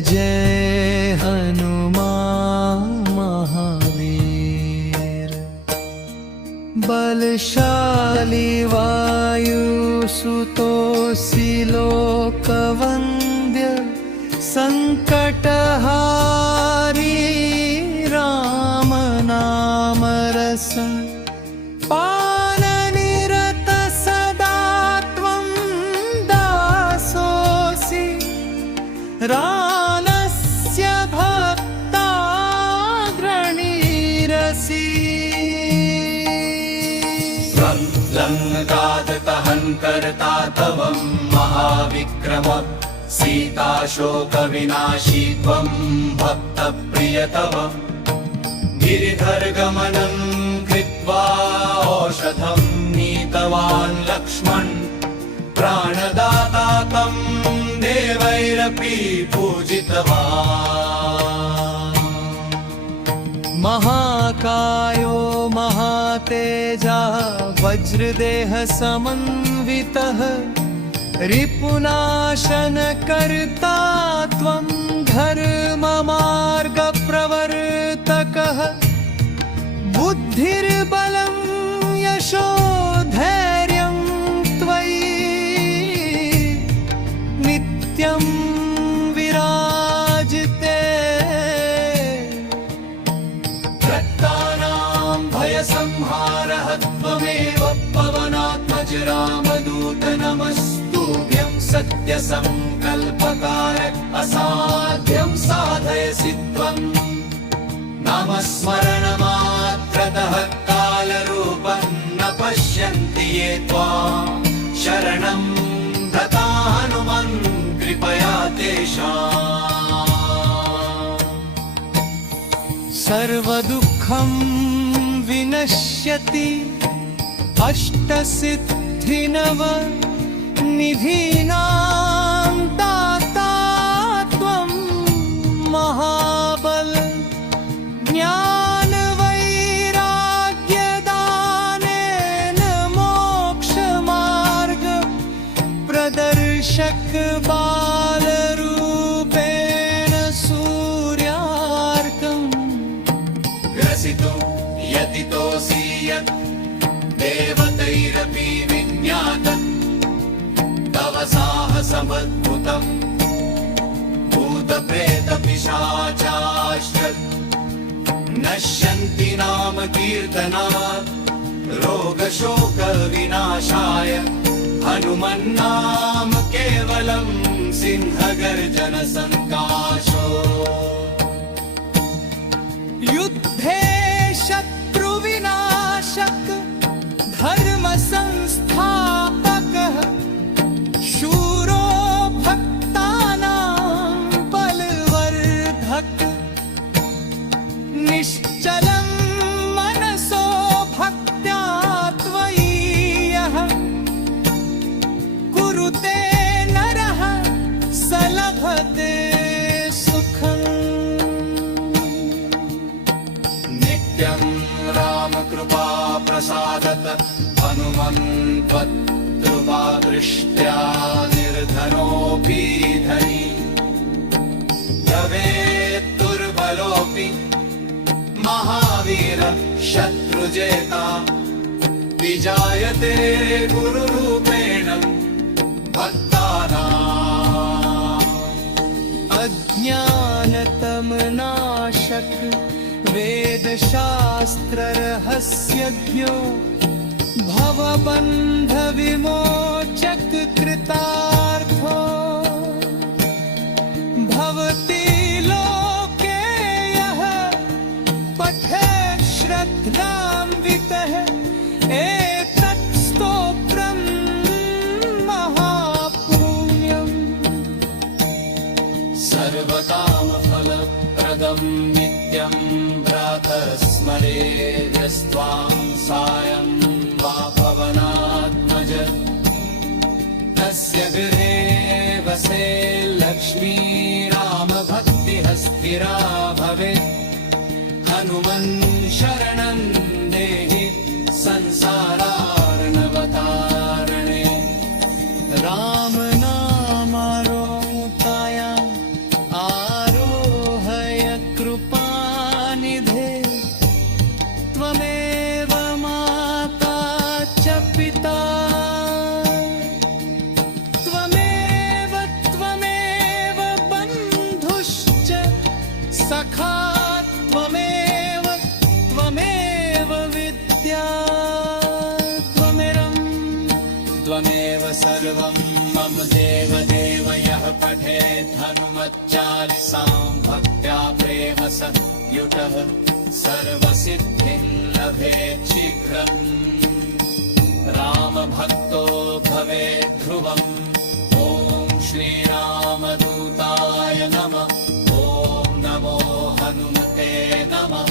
जय हनुमान महावीर। बलशाली वायुसुतोऽसि लोकवन्द्य, संकटहारी राम नाम रसं पाननिरत सदा त्वं दासोऽसि। रामस्य भक्ताग्रणीरसि। लङ्कादहनं कर्ता तव महाविक्रम, सीताशोकविनाशी त्वं भक्तप्रियतम। गिरिधरगमनं कृत्वा औषधं नीतवान् लक्ष्मण, प्राणदाता तं देवैरपि पूजितवान्। महाकायो महातेजा वज्रदेह समन्वितः, रिपुनाशनकर्ता त्वं धर्ममार्गप्रवर्तकः। बुद्धिर्बलं यशोधैर्यं त्वयि नित्यं विराजते। भक्तानां भयसंहारः त्वमेव पवनात्मज रामदूत नमस्तुभ्यं। सत्यसंकल्पकारक असाध्यं साधयसि त्वं। नामस्मरणमात्रतः कालरूपं न पश्यन्ति ये त्वां। शरणं गता हनुमन् कृपया तेषाम्। सर्वदुःखं विनश्यति अष्टसिद्धिनव निधीनां दाता त्वं महाबल। ज्ञानवैराग्यदानेन मोक्षमार्ग प्रदर्शक बालरूपेण सूर्यार्कम्। ग्रसितो यतितोऽसि यत् देवतैरपि विज्ञातम्। तव साहसमद्भुतं भूतप्रेतपिशाचाश्च नश्यन्ति नाम कीर्तनात्। रोगशोकविनाशाय हनुमन्नाम केवलं सिंहगर्जनसङ्काशो। युद्धे शत्रुविनाशक धर्मसंस्थापकः। शूरो भक्तानां बलवर्धक। निश्चलं मनसो भक्त्या त्वयि यः कुरुते नरः स लभते सुखम्। नित्यं रामकृपा प्रसादत हनुमन्त्वत्कृपा दृष्ट्या निर्धनोऽपि धनी। भवेत् दुर्बलोऽपि महावीर शत्रुजेता। विजायते गुरुरूपेण भक्तानाम्। अज्ञानतमनाशक वेदशास्त्ररहस्यज्ञो। भवबन्धविमोचक कृतार्थो। भवति लोके यः पठेत् श्रद्धान्वितः। एतत् स्तोत्रं महापुण्यम्। सर्वकामफलप्रदं नित्यं प्रातस्मरेद्यस्त्वां। सायं वा पवनात्मज तस्य गृहे वसे लक्ष्मी। रामभक्तिः स्थिरा भवेत्। हनुमन् शरणं देहि संसारार्णवतारणे। राम नाम रोताया आ सखा त्वमेव त्वमेव विद्या त्वमेव सर्वं मम देवदेव यः पठेत् हनुमच्चालिसां भक्त्या प्रेम स युतः सर्वसिद्धिं लभेत् शीघ्रम् रामभक्तो भवेत् ध्रुवम् ॐ श्रीरामदूताय नमः ॐ नमो हनुमते नमः